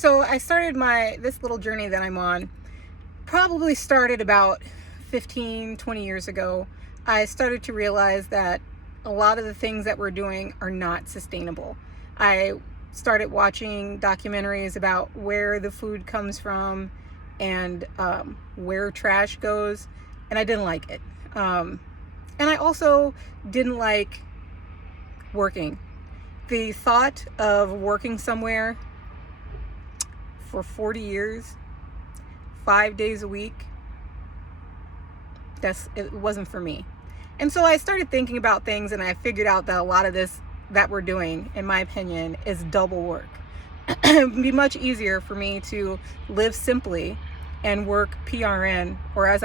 So I started this little journey that I'm on, probably started about 15, 20 years ago. I started to realize that a lot of the things that we're doing are not sustainable. I started watching documentaries about where the food comes from and where trash goes, and I didn't like it. And I also didn't like working. The thought of working somewhere for 40 years, 5 days a week, it wasn't for me. And so I started thinking about things, and I figured out that a lot of this that we're doing, in my opinion, is double work. It'd be much easier for me to live simply and work PRN or as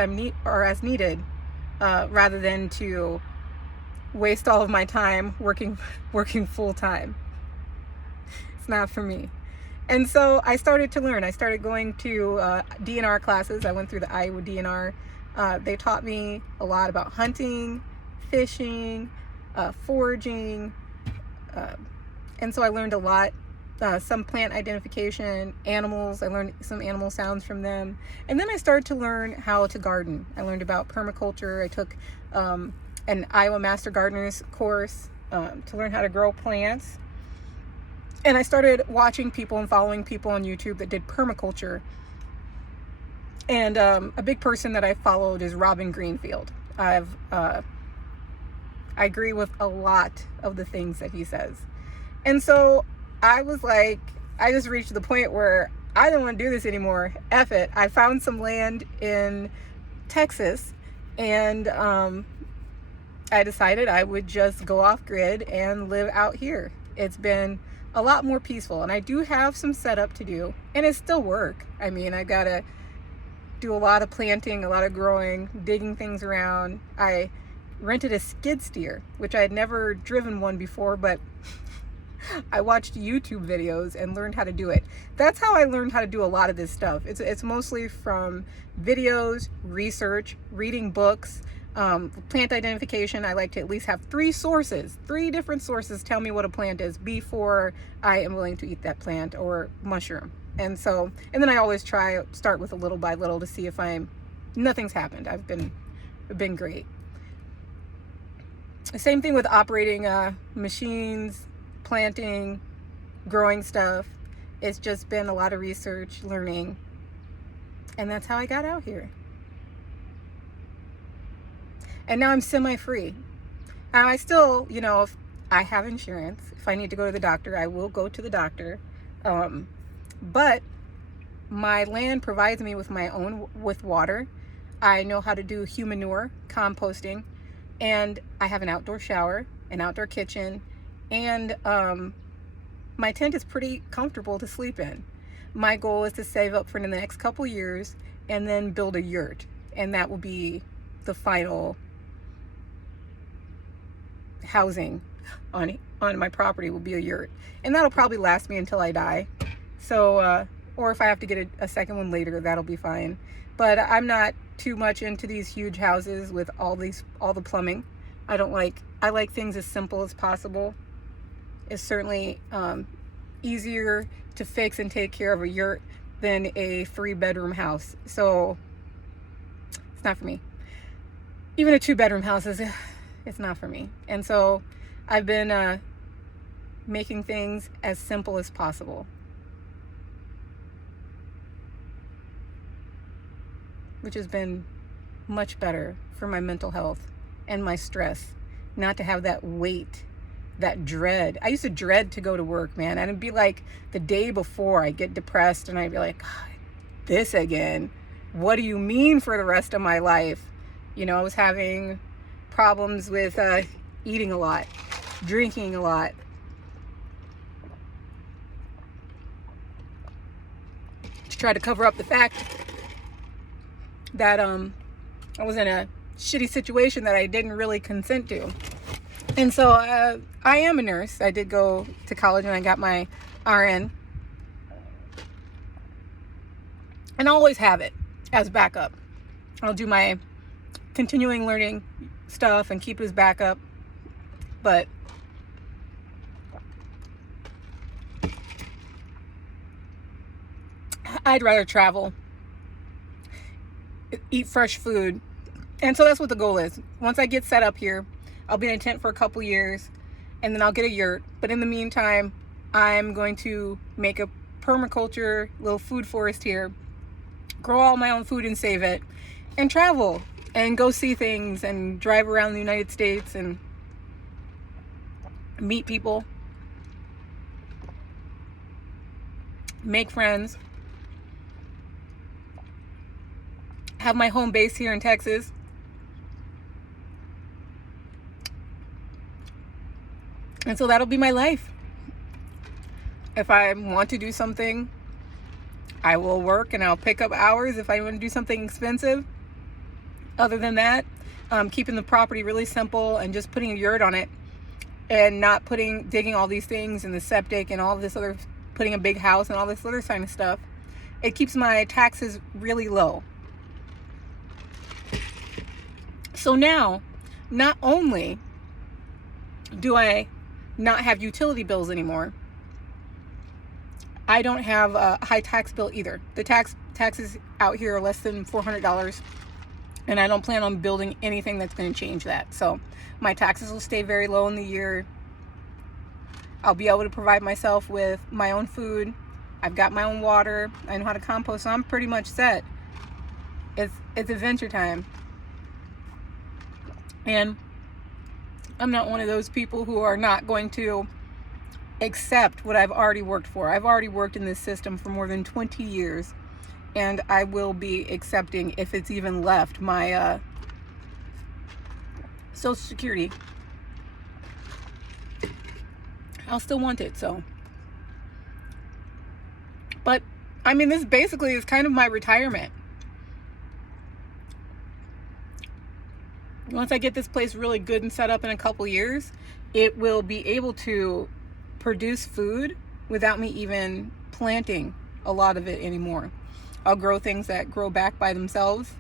needed, rather than to waste all of my time working full time. It's not for me. And so I started to learn. I started going to DNR classes. I went through the Iowa DNR. They taught me a lot about hunting, fishing, foraging. And so I learned a lot. Some plant identification, animals. I learned some animal sounds from them. And then I started to learn how to garden. I learned about permaculture. I took an Iowa Master Gardener's course to learn how to grow plants. And I started watching people and following people on YouTube that did permaculture. And a big person that I followed is Robin Greenfield. I agree with a lot of the things that he says. And so I was like, I just reached the point where I don't want to do this anymore. F it. I found some land in Texas, and I decided I would just go off grid and live out here. It's been a lot more peaceful, and I do have some setup to do, and it's still work. I mean, I gotta do a lot of planting, a lot of growing, digging things around. I rented a skid steer, which I had never driven one before, but I watched YouTube videos and learned how to do it. That's how I learned how to do a lot of this stuff. It's mostly from videos, research, reading books, plant identification. I like to at least have three different sources tell me what a plant is before I am willing to eat that plant or mushroom. And then I always start with a little by little to see if nothing's happened. I've been great. The same thing with operating machines, planting, growing stuff. It's just been a lot of research, learning, and that's how I got out here. And now I'm semi-free. Now I still, if I have insurance, if I need to go to the doctor, I will go to the doctor. But my land provides me with water. I know how to do humanure, composting, and I have an outdoor shower, an outdoor kitchen, and my tent is pretty comfortable to sleep in. My goal is to save up for the next couple years and then build a yurt, and that will be the final housing on my property, will be a yurt, and that'll probably last me until I die. So or if I have to get a second one later, that'll be fine. But I'm not too much into these huge houses with all the plumbing. I like things as simple as possible. It's certainly easier to fix and take care of a yurt than a 3-bedroom house. So it's not for me. Even a 2-bedroom house it's not for me. And so I've been making things as simple as possible, which has been much better for my mental health and my stress, not to have that weight, that dread. I used to dread to go to work, man. And it'd be like the day before I'd get depressed and I'd be like, God, this again. What do you mean for the rest of my life? I was having problems with eating a lot, drinking a lot. To try to cover up the fact that I was in a shitty situation that I didn't really consent to. And so I am a nurse. I did go to college and I got my RN. And I always have it as backup. I'll do my continuing learning stuff and keep it as backup. But I'd rather travel, eat fresh food. And so that's what the goal is. Once I get set up here, I'll be in a tent for a couple years, and then I'll get a yurt. But in the meantime, I'm going to make a permaculture little food forest here, grow all my own food and save it, and travel and go see things and drive around the United States and meet people, make friends, have my home base here in Texas. And so that'll be my life. If I want to do something, I will work and I'll pick up hours if I want to do something expensive. Other than that, keeping the property really simple and just putting a yurt on it and not digging all these things and the septic and all this other, putting a big house and all this other kind of stuff. It keeps my taxes really low. So now, not only do I not have utility bills anymore, I don't have a high tax bill either. The taxes out here are less than $400, and I don't plan on building anything that's going to change that. So my taxes will stay very low in the year. I'll be able to provide myself with my own food. I've got my own water. I know how to compost, so I'm pretty much set. It's adventure time. And I'm not one of those people who are not going to accept what I've already worked for. I've already worked in this system for more than 20 years, and I will be accepting, if it's even left, my Social Security. I'll still want it, so. But, I mean, this basically is kind of my retirement. Once I get this place really good and set up in a couple years, it will be able to produce food without me even planting a lot of it anymore. I'll grow things that grow back by themselves,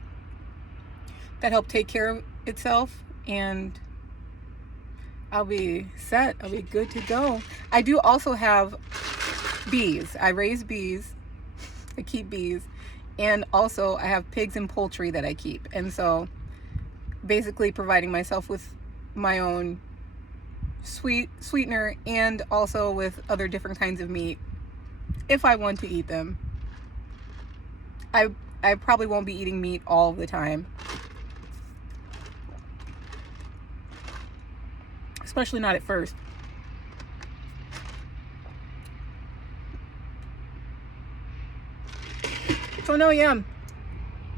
that help take care of itself, and I'll be set. I'll be good to go. I do also have bees. I raise bees. I keep bees. And also I have pigs and poultry that I keep. And so basically providing myself with my own sweetener and also with other different kinds of meat if I want to eat them. I probably won't be eating meat all the time, especially not at first. So no, yeah,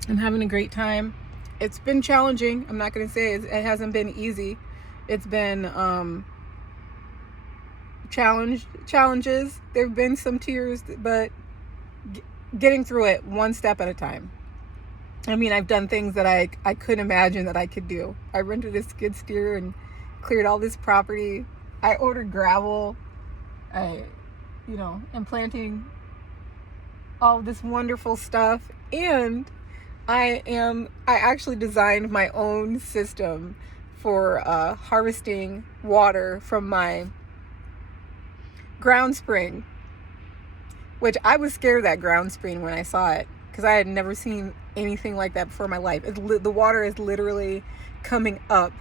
I'm having a great time. It's been challenging. I'm not going to say it hasn't been easy. It's been challenges. There've been some tears, but getting through it one step at a time. I mean, I've done things that I couldn't imagine that I could do. I rented a skid steer and cleared all this property. I ordered gravel. I'm planting all this wonderful stuff, and I actually designed my own system for harvesting water from my ground spring, which I was scared of that ground spring when I saw it, because I had never seen anything like that before in my life. The water is literally coming up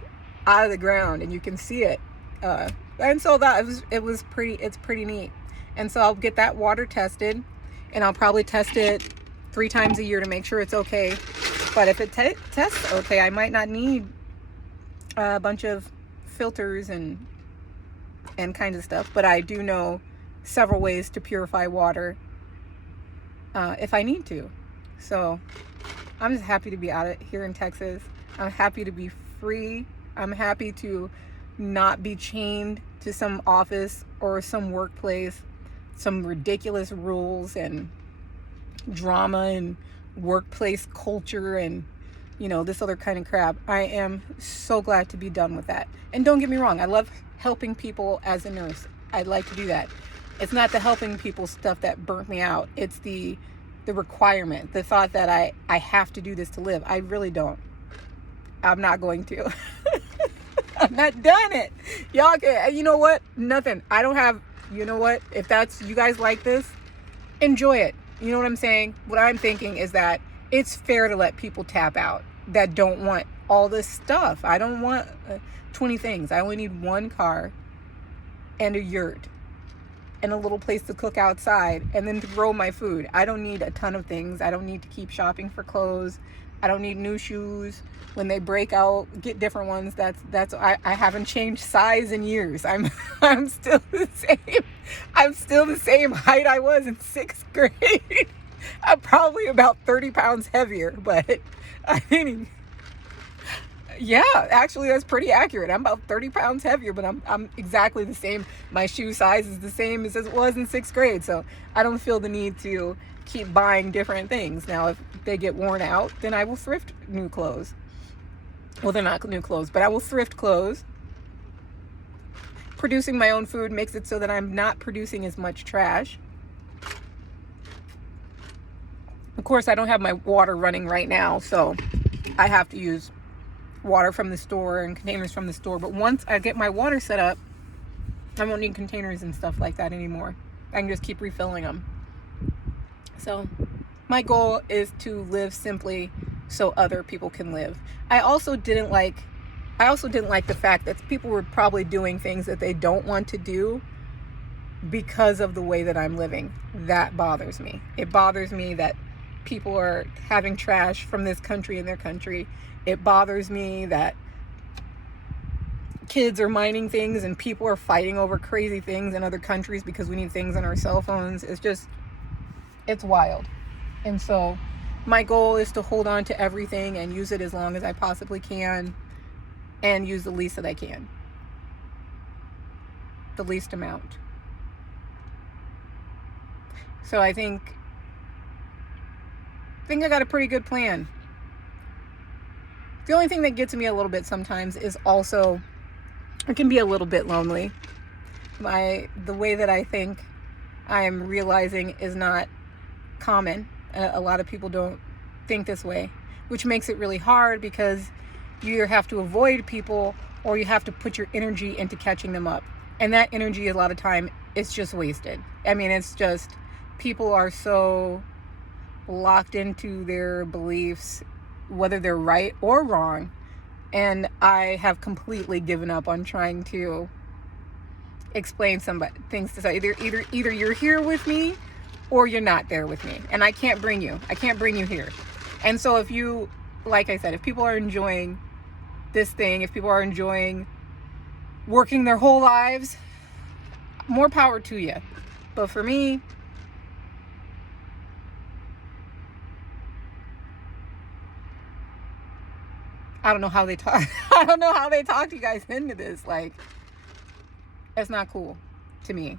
out of the ground, and you can see it. And so it's pretty neat. And so I'll get that water tested, and I'll probably test it 3 times a year to make sure it's okay. But if it tests okay, I might not need a bunch of filters and kinds of stuff. But I do know several ways to purify water if I need to. So I'm just happy to be out here in Texas. I'm happy to be free. I'm happy to not be chained to some office or some workplace, some ridiculous rules and drama and workplace culture and this other kind of crap. I am so glad to be done with that. And don't get me wrong, I love helping people as a nurse. I'd like to do that. It's not the helping people stuff that burnt me out. It's the requirement, the thought that I have to do this to live. I really don't. I'm not going to. I'm not done it. Y'all can, you know what? Nothing. I don't have, you know what? If that's, you guys like this, enjoy it. You know what I'm saying? What I'm thinking is that it's fair to let people tap out that don't want all this stuff. I don't want 20 things. I only need one car and a yurt and a little place to cook outside and then to grow my food. I don't need a ton of things. I don't need to keep shopping for clothes. I don't need new shoes. When they break out, get different ones. I haven't changed size in years. I'm still the same. I'm still the same height I was in 6th grade. I'm probably about 30 pounds heavier, but I mean, yeah, actually that's pretty accurate. I'm about 30 pounds heavier, but I'm exactly the same. My shoe size is the same as it was in 6th grade. So I don't feel the need to keep buying different things. Now, if they get worn out, then I will thrift new clothes. Well, they're not new clothes, but I will thrift clothes. Producing my own food makes it so that I'm not producing as much trash. Of course, I don't have my water running right now, so I have to use water from the store and containers from the store. But once I get my water set up, I won't need containers and stuff like that anymore. I can just keep refilling them. So my goal is to live simply so other people can live. I also didn't like the fact that people were probably doing things that they don't want to do because of the way that I'm living. That bothers me. It bothers me that people are having trash from this country in their country. It bothers me that kids are mining things and people are fighting over crazy things in other countries because we need things on our cell phones. It's wild. And so my goal is to hold on to everything and use it as long as I possibly can and use the least that I can. The least amount. So I think I got a pretty good plan. The only thing that gets me a little bit sometimes is also it can be a little bit lonely. The way that I think I am realizing is not common. A lot of people don't think this way, which makes it really hard because you either have to avoid people or you have to put your energy into catching them up. And that energy, a lot of time, it's just wasted. I mean, it's just people are so locked into their beliefs, whether they're right or wrong. And I have completely given up on trying to explain things to say. Either you're here with me or you're not there with me. And I can't bring you here. And so if you, like I said, if people are enjoying this thing, if people are enjoying working their whole lives, more power to you. But for me, I don't know how they talk. I don't know how they talk you guys into this. Like, it's not cool to me.